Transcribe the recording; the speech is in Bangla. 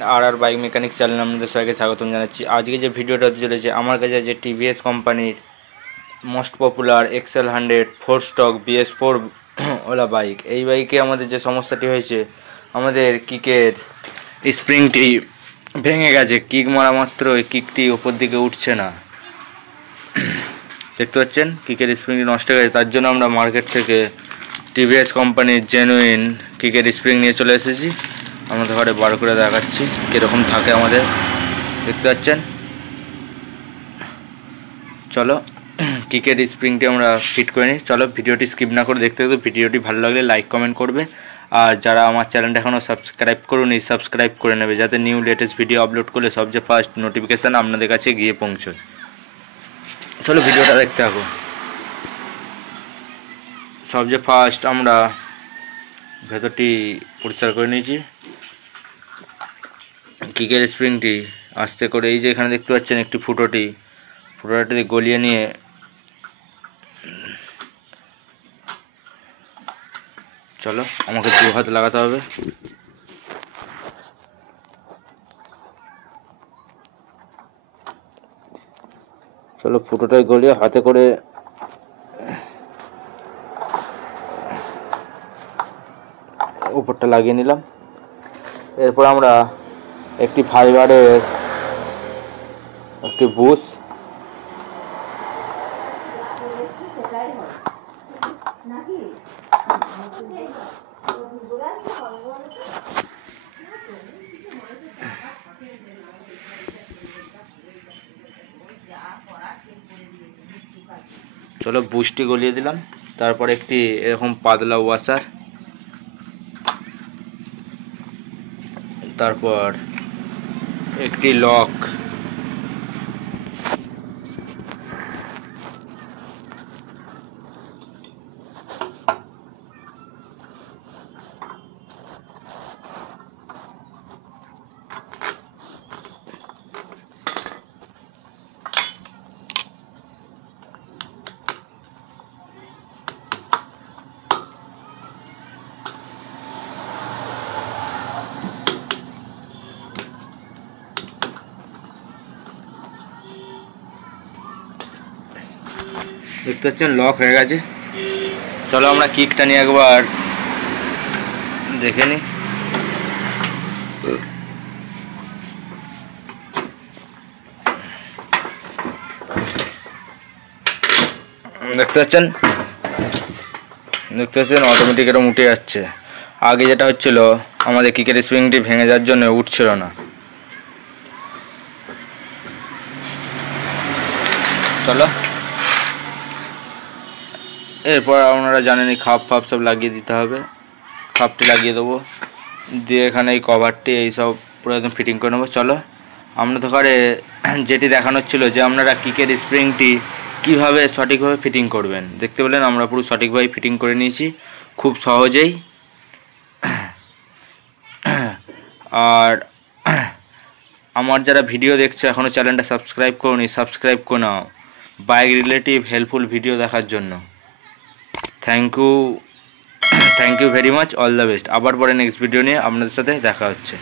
আর বাইক মেকানিক চ্যানেল আপনাদের সবাইকে স্বাগতম জানাচ্ছি। আজকে যে ভিডিওটা হতে চলেছে, আমার কাছে যে টিভিএস কোম্পানির most popular XL100 4 stock BS4 OLA bike, এই বাইকে আমাদের যে সমস্যাটি হয়েছে, আমাদের কিকের স্প্রিংটি ভেঙে গেছে। কিক মারা মাত্র ওই কিকটি ওপর দিকে উঠছে না, দেখতে পাচ্ছেন কিকের স্প্রিংটি নষ্ট হয়ে গেছে। তার জন্য আমরা মার্কেট থেকে টিভিএস কোম্পানির জেনুইন কিকের স্প্রিং নিয়ে চলে এসেছি। আমাদের ঘরে বার করে দেখাচ্ছি কীরকম থাকে আমাদের, দেখতে পাচ্ছেন। চলো কিকের স্প্রিংটি আমরা ফিট করে নিই। চলো ভিডিওটি স্কিপ না করে দেখতে থাকো। ভিডিওটি ভালো লাগলে লাইক কমেন্ট করবে, আর যারা আমার চ্যানেলটা এখনও সাবস্ক্রাইব করুনি সাবস্ক্রাইব করে নেবে, যাতে নিউ লেটেস্ট ভিডিও আপলোড করলে সবচেয়ে ফার্স্ট নোটিফিকেশান আপনাদের কাছে গিয়ে পৌঁছয়। চলো ভিডিওটা দেখতে থাকো। সবচেয়ে ফার্স্ট আমরা ভেতরটি পরিষ্কার করে নিয়েছি। কিকের স্প্রিংটি আস্তে করে এই যে এখানে দেখতে পাচ্ছেন একটি ফুটোটি গলিয়ে নিয়ে চলো, আমাকে 2 হাত লাগাতে হবে। চলো ফুটোটাই গলিয়ে হাতে করে উপরটা লাগিয়ে নিলাম। এরপর আমরা একটি ফাইবারের একটি বুশ চলো বুশটি গলিয়ে দিলাম। তারপর একটি এরকম পাতলা ওয়াশার, তারপর একটি লক, দেখতে পাচ্ছেন লক হয়ে গেছে। চলো আমরা কিকটা নিয়ে একবার দেখে নিই। দেখতে পাচ্ছেন অটোমেটিক এটা উঠে যাচ্ছে। আগে যেটা হচ্ছিল, আমাদের কিকের স্প্রিংটি ভেঙে যাওয়ার জন্য উঠছিল না। চলো এরপর আপনারা জানেনই খাপ সব লাগিয়ে দিতে হবে। খাপটি লাগিয়ে দেবো, দিয়ে এখানে এই কভারটি এইসব পুরো একদম ফিটিং করে নেবো। চলো আপনাদের ঘরে যেটি দেখানো ছিল যে আপনারা কিকের স্প্রিংটি কীভাবে সঠিকভাবে ফিটিং করবেন, দেখতে পেলেন আমরা পুরো সঠিকভাবে ফিটিং করে নিয়েছি খুব সহজেই। আর আমার যারা ভিডিও দেখছো এখনও চ্যানেলটা সাবস্ক্রাইব করুনি, সাবস্ক্রাইব করে নাও বাইক রিলেটিভ হেল্পফুল ভিডিও দেখার জন্য। Thank you very much, all the best. আবার পরে নেক্সট ভিডিও নিয়ে আপনাদের সাথে দেখা হচ্ছে।